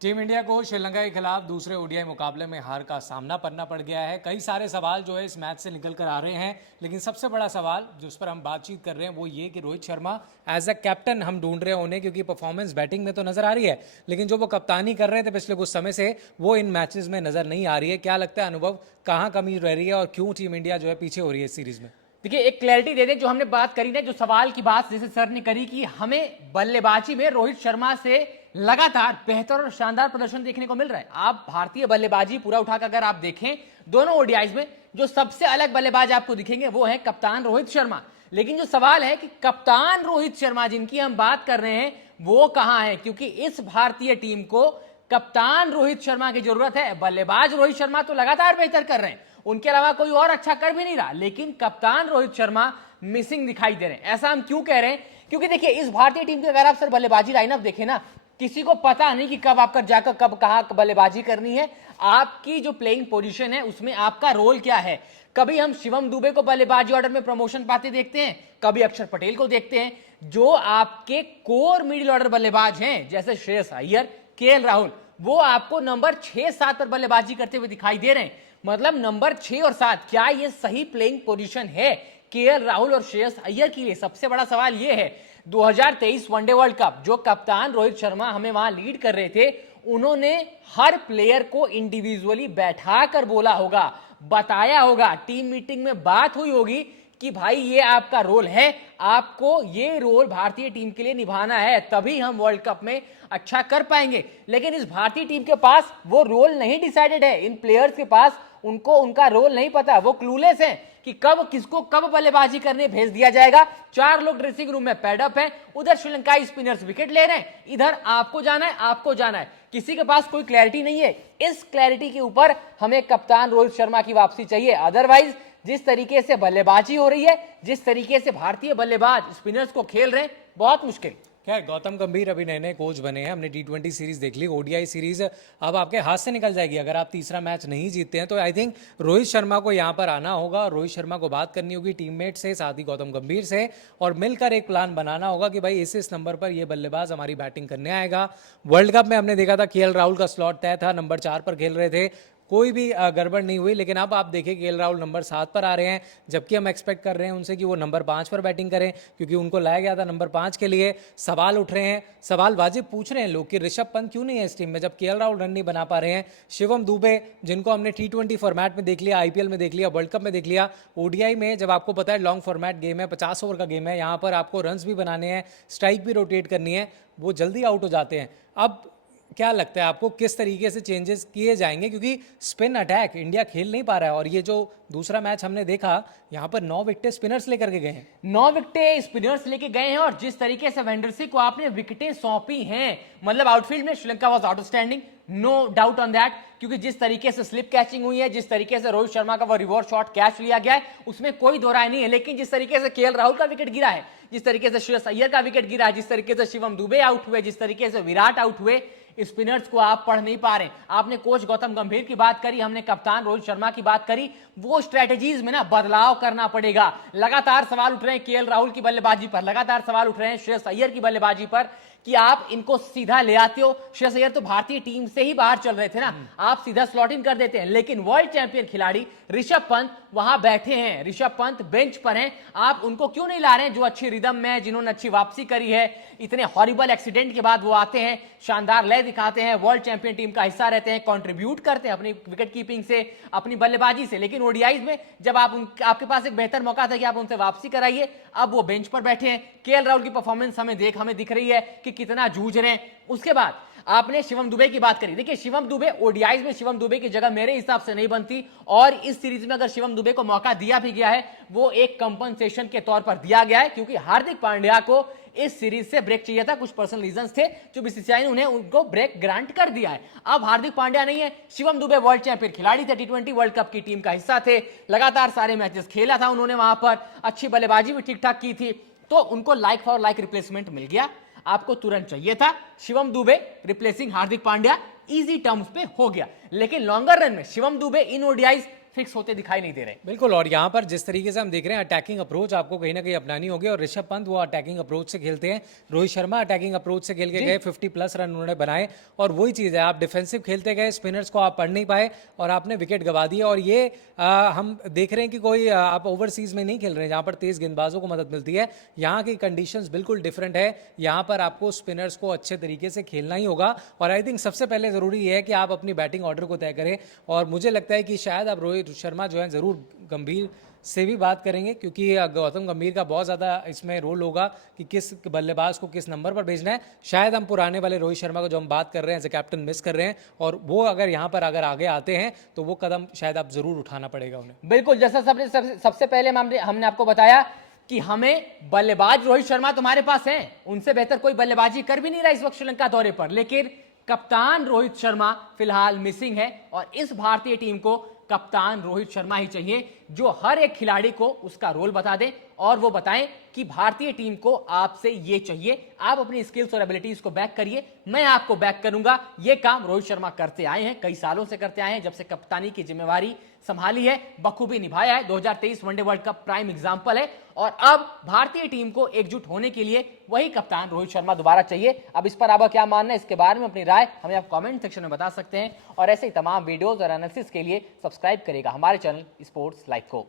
Team India को श्रीलंका के खिलाफ दूसरे ओडीआई मुकाबले में हार का सामना करना पड़ गया है। कई सारे सवाल जो है इस मैच से निकल कर आ रहे हैं, लेकिन सबसे बड़ा सवाल जिस पर हम बातचीत कर रहे हैं वो ये कि Rohit Sharma as a captain हम ढूंढ रहे हैं उन्हें, क्योंकि परफॉर्मेंस बैटिंग में तो नजर आ रही है, लेकिन जो वो कप्तानी कर रहे थे पिछले कुछ समय से वो इन मैचेस में नजर नहीं आ रही है। क्या लगता है अनुभव, कहाँ कमी रह रही है और क्यों टीम इंडिया जो है पीछे हो रही है इस सीरीज में? देखिए, एक क्लैरिटी दे दें। जो हमने बात करी ना, जो सवाल की बात जैसे सर ने करी कि हमें बल्लेबाजी में रोहित शर्मा से लगातार बेहतर और शानदार प्रदर्शन देखने को मिल रहा है। आप भारतीय बल्लेबाजी पूरा उठाकर अगर आप देखें दोनों ओडीआईज में, जो सबसे अलग बल्लेबाज आपको दिखेंगे वो है कप्तान रोहित शर्मा। लेकिन जो सवाल है कि कप्तान रोहित शर्मा जिनकी हम बात कर रहे हैं वो कहां है, क्योंकि इस भारतीय टीम को कप्तान रोहित शर्मा की जरूरत है। बल्लेबाज रोहित शर्मा तो लगातार बेहतर कर रहे हैं, उनके अलावा कोई और अच्छा कर भी नहीं रहा, लेकिन कप्तान रोहित शर्मा मिसिंग दिखाई दे रहे हैं। ऐसा हम क्यों कह रहे हैं? क्योंकि देखिए, इस भारतीय टीम की अगर आप सर बल्लेबाजी लाइनअप देखें ना, किसी को पता नहीं कि कब आपका जाकर कब कहां बल्लेबाजी करनी है। आपकी जो प्लेइंग पोजीशन है उसमें आपका रोल क्या है। कभी हम शिवम दुबे को बल्लेबाजी ऑर्डर में प्रमोशन पाते देखते हैं, कभी अक्षर पटेल को देखते हैं। जो आपके कोर मिडिल ऑर्डर बल्लेबाज हैं जैसे श्रेयस अय्यर, केएल राहुल, वो आपको नंबर 6-7 पर बल्लेबाजी करते हुए दिखाई दे रहे हैं। मतलब नंबर 6 और 7, क्या ये सही प्लेइंग पोजीशन है केएल राहुल और श्रेयस अय्यर के लिए? सबसे बड़ा सवाल ये है। 2023 वनडे वर्ल्ड कप जो कप्तान रोहित शर्मा हमें वहां लीड कर रहे थे, उन्होंने हर प्लेयर को इंडिविजुअली बैठाकर बोला होगा, बताया होगा, टीम मीटिंग में बात हुई होगी कि भाई ये आपका रोल है, आपको ये रोल भारतीय टीम के लिए निभाना है, तभी हम वर्ल्ड कप में अच्छा कर पाएंगे। लेकिन इस भारतीय टीम के पास वो रोल नहीं डिसाइडेड है। इन प्लेयर्स के पास उनको उनका रोल नहीं पता, वो क्लूलेस हैं कि कब किसको कब बल्लेबाजी करने भेज दिया जाएगा। 4 लोग ड्रेसिंग रूम में पैडअप हैं, उधर श्रीलंकाई स्पिनर्स विकेट ले रहे हैं, इधर आपको जाना है, आपको जाना है, किसी के पास कोई क्लैरिटी नहीं है। इस क्लैरिटी के ऊपर हमें कप्तान रोहित शर्मा की वापसी चाहिए। अदरवाइज जिस तरीके से बल्लेबाजी हो रही है, जिस तरीके से भारतीय बल्लेबाज स्पिनर्स को खेल रहे हैं, बहुत मुश्किल। खैर, गौतम गंभीर अभी नए नए कोच बने हैं, हमने T20 सीरीज देख ली, ओडीआई सीरीज अब आपके हाथ से निकल जाएगी अगर आप तीसरा मैच नहीं जीतते हैं। तो आई थिंक रोहित शर्मा को यहाँ पर आना होगा और रोहित शर्मा को बात करनी होगी टीममेट से, साथ ही गौतम गंभीर से, और मिलकर एक प्लान बनाना होगा कि भाई इस नंबर पर ये बल्लेबाज हमारी बैटिंग करने आएगा। वर्ल्ड कप में हमने देखा था केएल राहुल का स्लॉट तय था, नंबर 4 पर खेल रहे थे, कोई भी गड़बड़ नहीं हुई। लेकिन अब आप देखें केएल राहुल नंबर 7 पर आ रहे हैं, जबकि हम एक्सपेक्ट कर रहे हैं उनसे कि वो नंबर 5 पर बैटिंग करें, क्योंकि उनको लाया गया था नंबर 5 के लिए। सवाल उठ रहे हैं, सवाल वाजिब पूछ रहे हैं लोग कि ऋषभ पंत क्यों नहीं है इस टीम में जब केएल राहुल रन नहीं बना पा रहे हैं। शिवम दुबे, जिनको हमने T20 फॉर्मेट में देख लिया, आईपीएल में देख लिया, वर्ल्ड कप में देख लिया, ओडीआई में जब आपको पता है लॉन्ग फॉर्मेट गेम है, 50 ओवर का गेम है, यहाँ पर आपको रन्स भी बनाने हैं, स्ट्राइक भी रोटेट करनी है, वो जल्दी आउट हो जाते हैं। अब क्या लगता है आपको किस तरीके से चेंजेस किए जाएंगे, क्योंकि स्पिन अटैक इंडिया खेल नहीं पा रहा है। और ये जो दूसरा मैच हमने देखा, यहाँ पर 9 विकेटें स्पिनर्स लेकर के गए हैं, 9 विकेटें स्पिनर्स लेके गए हैं। और जिस तरीके से वेंडरसी को आपने विकेटें सौंपी हैं, मतलब आउटफील्ड में Sri Lanka was outstanding, no doubt on that. क्योंकि जिस तरीके से स्लिप कैचिंग हुई है, जिस तरीके से रोहित शर्मा का वो रिवर्स शॉट कैच लिया गया है, उसमें कोई दो राय नहीं है। लेकिन जिस तरीके से केएल राहुल का विकेट गिरा है, जिस तरीके से श्रेयस अय्यर का विकेट गिरा है, जिस तरीके से शिवम दुबे आउट हुए, जिस तरीके से विराट आउट हुए, स्पिनर्स को आप पढ़ नहीं पा रहे। आपने कोच गौतम गंभीर की बात करी, हमने कप्तान रोहित शर्मा की बात करी, वो स्ट्रेटेजीज में ना बदलाव करना पड़ेगा। लगातार सवाल उठ रहे हैं केएल राहुल की बल्लेबाजी पर, लगातार सवाल उठ रहे हैं श्रेयस अय्यर की बल्लेबाजी पर कि आप इनको सीधा ले आते हो। श्रेयस अय्यर तो भारतीय टीम से ही बाहर चल रहे थे ना, आप सीधा स्लॉट इन कर देते हैं। लेकिन वर्ल्ड चैंपियन खिलाड़ी ऋषभ पंत वहां बैठे हैं, ऋषभ पंत बेंच पर हैं, आप उनको क्यों नहीं ला रहे हैं? जो अच्छी रिदम में, जिन्होंने अच्छी वापसी करी है, इतने हॉरिबल एक्सीडेंट के बाद वो आते हैं, शानदार लय दिखाते हैं, वर्ल्ड चैंपियन टीम का हिस्सा रहते हैं, कंट्रीब्यूट करते हैं अपनी विकेट कीपिंग से, अपनी बल्लेबाजी से। लेकिन ओडीआईज में जब आपके पास एक बेहतर मौका था कि आप उनसे वापसी कराइए, अब वो बेंच पर बैठे हैं। केएल राहुल की परफॉर्मेंस हमें दिख रही है कि कितना जूझ रहे हैं। उसके बाद आपने शिवम दुबे की बात करी। देखिए, शिवम दुबे ओडीआईज में शिवम दुबे की जगह मेरे हिसाब से नहीं बनती, और इस सीरीज में अगर शिवम दुबे को मौका दिया भी गया है, वो एक कंपनसेशन के तौर पर दिया गया है, क्योंकि हार्दिक पांड्या को इस सीरीज से ब्रेक चाहिए था। कुछ पर्सनल रीजंस थे जो बीसीसीआई ने उनको ब्रेक ग्रांट कर दिया है। अब हार्दिक पांड्या नहीं है, शिवम दुबे वर्ल्ड चैंपियन खिलाड़ी थे, T20 वर्ल्ड कप की टीम का हिस्सा थे, लगातार सारे मैचेस खेला था उन्होंने, वहां पर अच्छी बल्लेबाजी भी ठीक ठाक की थी, तो उनको लाइक फॉर लाइक रिप्लेसमेंट मिल गया। आपको तुरंत चाहिए था Shivam Dubey replacing Hardik Pandya, easy terms पे हो गया। लेकिन लॉन्गर रन में शिवम दुबे इन ओडीआईज फिक्स होते दिखाई नहीं दे रहे। बिल्कुल, और यहाँ पर जिस तरीके से हम देख रहे हैं अटैकिंग अप्रोच आपको कहीं ना कहीं अपनानी होगी, और ऋषभ पंत वो अटैकिंग अप्रोच से खेलते हैं, रोहित शर्मा अटैकिंग अप्रोच से खेल के गए, 50+ रन उन्होंने बनाए, और वही चीज़ है, आप डिफेंसिव खेलते गए, स्पिनर्स को आप पढ़ नहीं पाए और आपने विकेट गवा दिए। और ये हम देख रहे हैं कि कोई आप ओवरसीज में नहीं खेल रहे हैं जहाँ पर तेज गेंदबाजों को मदद मिलती है, यहाँ की कंडीशंस बिल्कुल डिफरेंट है, यहाँ पर आपको स्पिनर्स को अच्छे तरीके से खेलना ही होगा। और आई थिंक सबसे पहले ज़रूरी ये है कि आप अपनी बैटिंग ऑर्डर को तय करें, और मुझे लगता है कि शायद आप रोहित शर्मा जो है ज़रूर गंभीर से भी बात करेंगे, क्योंकि गौतम गंभीर का बहुत ज़्यादा इसमें रोल होगा कि किस बल्लेबाज को किस नंबर पर भेजना है। शायद हम पुराने वाले रोहित शर्मा को जो हम बात कर रहे हैं एज ए कैप्टन मिस कर रहे हैं, और वो अगर यहाँ पर अगर आगे आते हैं तो वो कदम शायद आप ज़रूर उठाना पड़ेगा उन्हें। बिल्कुल, जैसा सबसे पहले हमने आपको बताया कि हमें बल्लेबाज रोहित शर्मा तुम्हारे पास हैं, उनसे बेहतर कोई बल्लेबाजी कर भी नहीं रहा इस वक्त श्रीलंका दौरे पर, लेकिन कप्तान रोहित शर्मा फिलहाल मिसिंग है, और इस भारतीय टीम को कप्तान रोहित शर्मा ही चाहिए, जो हर एक खिलाड़ी को उसका रोल बता दे और वो बताएं कि भारतीय टीम को आपसे ये चाहिए, आप अपनी स्किल्स और एबिलिटीज को बैक करिए, मैं आपको बैक करूंगा। ये काम रोहित शर्मा करते आए हैं, कई सालों से करते आए हैं, जब से कप्तानी की जिम्मेवारी संभाली है, बखूबी निभाया है। 2023 one day world cup prime example है, और अब भारतीय टीम को एकजुट होने के लिए वही कप्तान रोहित शर्मा दोबारा चाहिए। अब इस पर आपका क्या मानना है, इसके बारे में अपनी राय हमें आप कमेंट सेक्शन में बता सकते हैं, और ऐसे ही तमाम वीडियोस और एनालिसिस के लिए सब्सक्राइब करेगा हमारे चैनल स्पोर्ट्स लाइव को।